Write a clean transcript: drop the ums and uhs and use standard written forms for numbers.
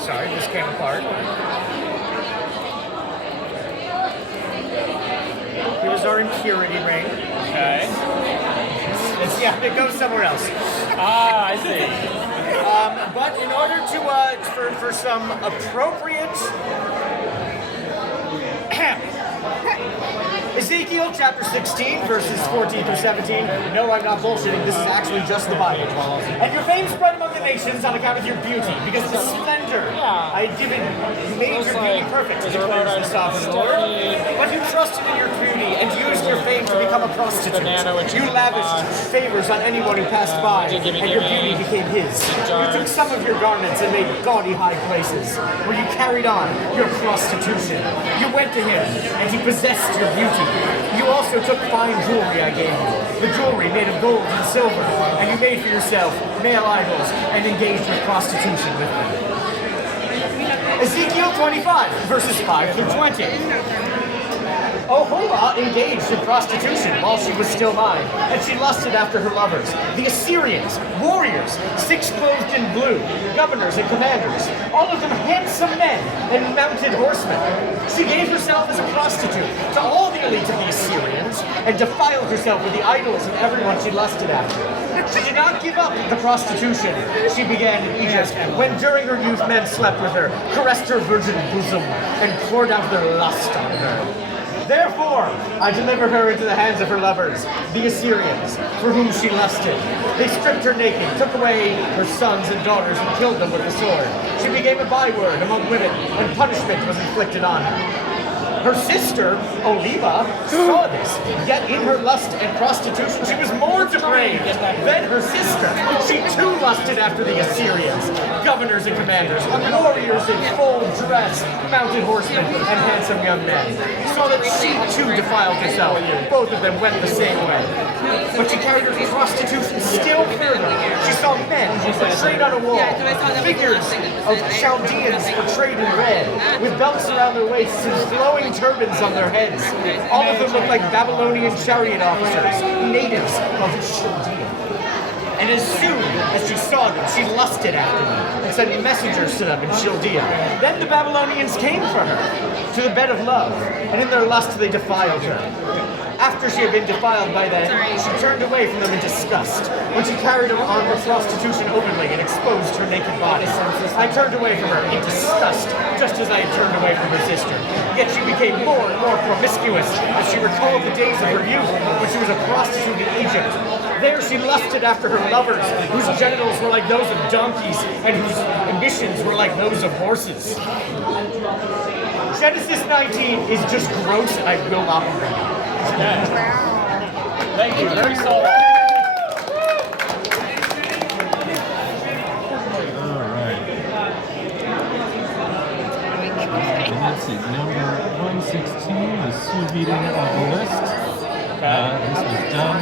Sorry, this came apart. Here's our impurity ring. Okay. Yeah, it goes somewhere else. Ah, I see. But in order to for some appropriate Ezekiel chapter 16, verses 14 through 17. No, I'm not bullshitting. This is actually just the Bible. And your fame spread among the nations on account of your beauty, because of the splendor I had given made your beauty perfect, declares the sovereign Lord. But you trusted in your beauty and used your fame to become a prostitute. You lavished favors on anyone who passed by, and your beauty became his. You took some of your garments and made gaudy high places, where you carried on your prostitution. You went to him, and he possessed your beauty. You also took fine jewelry I gave you, the jewelry made of gold and silver, and you made for yourself male idols and engaged with prostitution with them. Ezekiel 25, verses 5 through 20. Oholah engaged in prostitution while she was still mine, and she lusted after her lovers, the Assyrians, warriors, 6 clothed in blue, governors and commanders, all of them handsome men and mounted horsemen. She gave herself as a prostitute to all the elite of the Assyrians, and defiled herself with the idols of everyone she lusted after. She did not give up the prostitution she began in Egypt, when during her youth men slept with her, caressed her virgin bosom, and poured out their lust on her. Therefore, I delivered her into the hands of her lovers, the Assyrians, for whom she lusted. They stripped her naked, took away her sons and daughters, and killed them with the sword. She became a byword among women, and punishment was inflicted on her. Her sister, Oliva, saw this, yet in her lust and prostitution she was more depraved than her sister. She too lusted after the Assyrians, governors and commanders, warriors in full dress, mounted horsemen, and handsome young men. So that she too defiled herself. Both of them went the same way. But she carried her prostitution still further. She saw men portrayed on a wall, figures of Chaldeans portrayed in red, with belts around their waists and flowing turbans on their heads. All of them looked like Babylonian chariot officers, natives of Chaldea. And as soon as she saw them, she lusted after them and sent messengers to them in Chaldea. Then the Babylonians came for her to the bed of love, and in their lust they defiled her. After she had been defiled by them, she turned away from them in disgust, when she carried on her prostitution openly and exposed her naked body. I turned away from her in disgust, just as I had turned away from her sister. Yet she became more and more promiscuous as she recalled the days of her youth when she was a prostitute in Egypt. There she lusted after her lovers, whose genitals were like those of donkeys and whose ambitions were like those of horses. Genesis 19 is just gross, and I will not read it. Thank you. Very solid. Let's see, number 116, the sous-reading of the list. This was done